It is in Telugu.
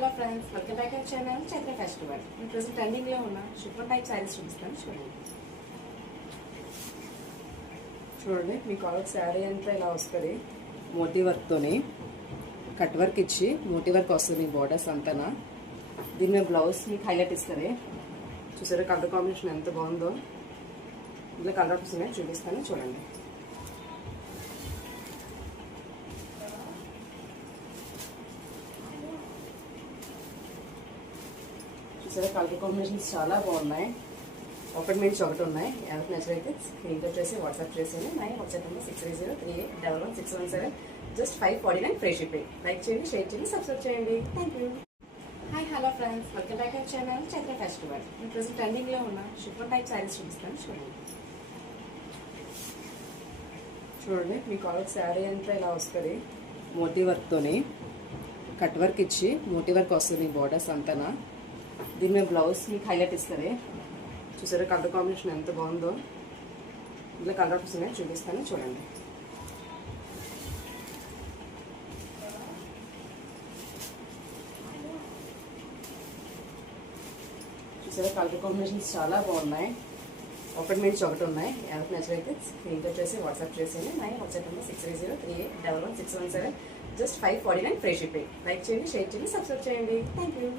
Hello friends, welcome back our channel Chaitra festival. ఈ ప్రజెంట్ ట్రెండింగ్లో ఉన్న షిఫాన్ టైప్ శారీస్ చూపిస్తాను. చూడండి మీకు ఆల్ శారీ అంతా ఇలా వస్తుంది. మోతీ వర్క్తోని కట్ వర్క్ ఇచ్చి మోతీ వర్క్ వస్తుంది. బోర్డర్స్ అంతా దీని మీద బ్లౌజ్ మీకు హైలైట్ ఇస్తుంది. చూసారా కలర్ కాంబినేషన్ ఎంత బాగుందో. ఇలా కలర్ ఆప్షన్ చూపిస్తాను చూడండి. చూసారా కలర్ కాంబినేషన్స్ చాలా బాగున్నాయి. ఒకటి మించి ఒకటి ఉన్నాయి. ఎవరికి నచ్చినైతే స్క్రీన్ వచ్చేసి వాట్సాప్ చేసేది. నా WhatsApp number 6303811617. Just 549 free shipping. Like చేయండి, షేర్ చేయండి, సబ్స్క్రైబ్ చేయండి. Thank you. Hi hello friends, welcome back our channel Chaitra festival. ఈ ప్రజెంట్ ట్రెండింగ్లో ఉన్న షిఫాన్ టైప్ శారీస్ చూపిస్తాను. చూడండి మీకు ఆల్ శారీ అంతా ఇలా వస్తుంది. మోతీ వర్క్తోని కట్ వర్క్ ఇచ్చి మోతీ వర్క్ వస్తుంది. బోర్డర్స్ అంతా దీని మీద బ్లౌజ్ మీకు హైలైట్ ఇస్తుంది. చూసారా కలర్ కాంబినేషన్ ఎంత బాగుందో. ఇలా కలర్ ఆప్షన్ చూపిస్తాను చూడండి. చూసారా కలర్ కాంబినేషన్స్ చాలా బాగున్నాయి. ఒకటి మించి ఒకటి ఉన్నాయి. ఎవరికి నచ్చినైతే స్క్రీన్ వచ్చేసి వాట్సాప్ చేసేది. నా WhatsApp number 6303811617. Just 549 free shipping. Like చేయండి, షేర్ చేయండి, సబ్స్క్రైబ్ చేయండి. Thank you.